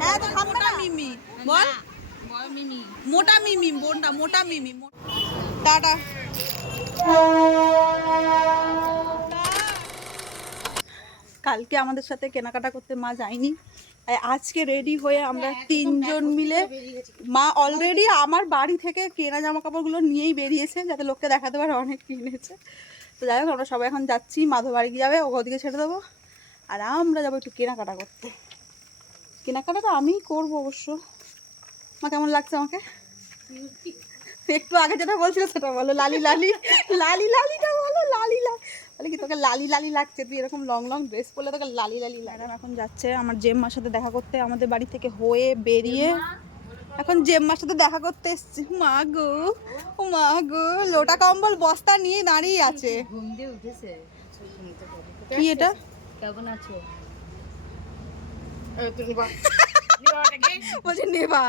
হ্যাঁ তো খাব মোটা না মিমি। বল। মিমি মোটা মিমি বোনটা মোটা মিমি টাটা। কালকে আমাদের সাথে কেনাকাটা করতে মা যায়নি। আজকে রেডি হয়ে আমরা তিনজন মিলে মা অলরেডি আমার বাড়ি থেকে কেনা জামা কাপড়গুলো নিয়েই বেরিয়েছে যাতে লোককে দেখাতে পারে অনেক কিনেছে। তো যাই হোক আমরা সবাই এখন যাচ্ছি মাধব বাড়ি যাবে ওদিকে ছেড়ে দেবো। আর আমরা যাব একটু কেনাকাটা করতে। কেনাকাটা তো আমিই করব অবশ্য। মা কেমন লাগছে আমাকে? একটু আগে যেটা বলছিল সেটা বলো লালি লালি লালি লালিটা বলো লালি লালি বলে কি তোকে লালি লালি লাগছে? তুই এরকম লং লং ড্রেস পরলে তোকে লালি লালি ম্যাডাম এখন যাচ্ছে আমার জেম্মার সাথে দেখা করতে আমাদের বাড়ি থেকে হয়ে বেরিয়ে এখন জেম্মার সাথে দেখা করতে এসছি। মা গো ও মা গো লোটা কম্বল বস্তা নিয়ে দাঁড়িয়ে আছে। ঘুম কি এটা? কেমন আছো? বলছে নেবা।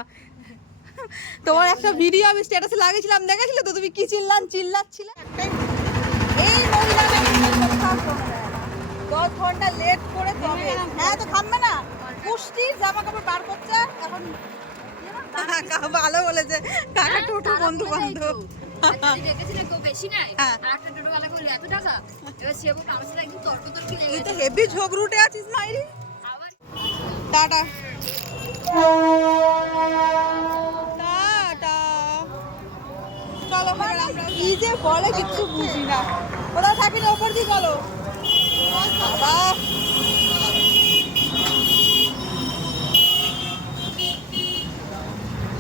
তোমার একটা ভিডিও আমি স্ট্যাটাসে লাগিয়েছিলাম দেখেছিলে তো? তুমি কি চিল্লান চিল্লাচ্ছিলে? এই না। দশ ঘণ্টা লেট করে তবে হ্যাঁ তো থামবে না। পুষ্টির জামা কাপড় বার করছে এখন ভালো বলেছে। কাকা টোটো বন্ধু বান্ধব। দেখেছিলে কেউ বেশি নাই? হ্যাঁ। তুই তো। হেভি ঝগড়ুটে আছিস মাইরি। টাটা। চলো কি যে বলে কিচ্ছু বুঝি না। কোথাও থাকি না ওপর দিয়ে চলো। বাবা।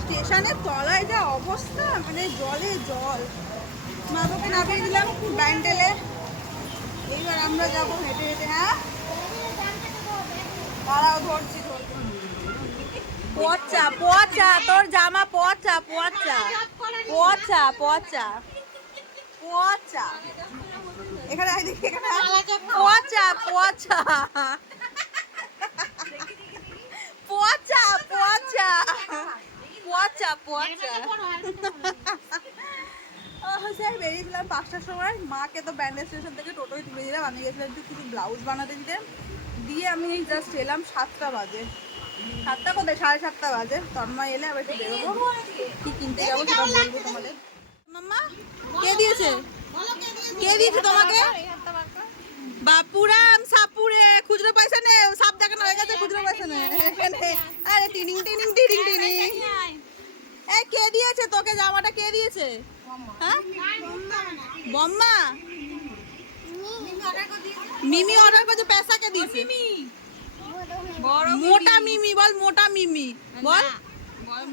স্টেশনের তলায় যা অবস্থা মানে জলে জল। মাদকে নামিয়ে দিলাম ব্যান্ডেলে। এইবার আমরা যাব হেঁটে হেঁটে হ্যাঁ? ধরছি ধরছি। পচা পচা, তোর জামা পচা পচা পচা পচা পচা। এখানে পচা পচা। পচা পচা। পচা স্যার বেরিয়েছিলাম পাঁচটার সময়। মাকে তো ব্যান্ডেজ স্টেশন থেকে টোটোয় তুলে দিলাম। আমি গেছিলাম একটু কিছু ব্লাউজ বানাতে দিতে। দিয়ে আমি জাস্ট এলাম সাতটা বাজে। সাতটা কোথায়? সাড়ে সাতটা বাজে। তন্ময় এলে আবার একটু বেরোবো। কি কিনতে যাব সেটা বলব তোমাদের। মাম্মা, কে দিয়েছে? কে দিয়েছে তোমাকে? বাপুরাম, সাপুরে, খুচরো পয়সা নে সাপ দেখানো হয়ে গেছে খুচরো পয়সা নে আরে টিনিং টিনিং টিনিং টিনিং। এই কে দিয়েছে তোকে? জামাটা কে দিয়েছে? হ্যাঁ? বম্মা? মিমি অর্ডার করছে পেশা কে দিয়েছে মোটা মিমি বল মোটা মিমি। বল।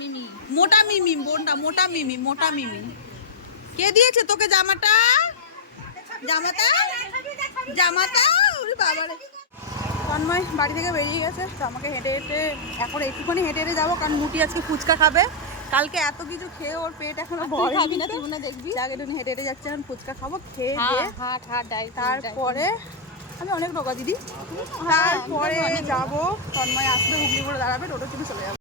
মিমি। মোটা মিমি বোনটা মোটা মিমি মোটা মিমি। কে দিয়েছে তোকে জামাটা? জামাটা? জামাটা? ওরে বাবারে। তন্ময় বাড়ি থেকে বেরিয়ে গেছে তো আমাকে হেঁটে হেঁটে এখন একটুখানি হেঁটে হেঁটে যাব কারণ মুটি আজকে ফুচকা খাবে। কালকে এত কিছু খেয়ে ওর পেট এখনও ভরে খাবি না তুই দেখবি। একটু হেঁটে হেঁটে যাচ্ছে এখন ফুচকা খাব খেয়ে হাট ডাই তারপরে আমি অনেক টোকা দিদি। তারপরে যাব তন্ময় আসবে হুগলি করে দাঁড়াবে টোটো চলে যাব।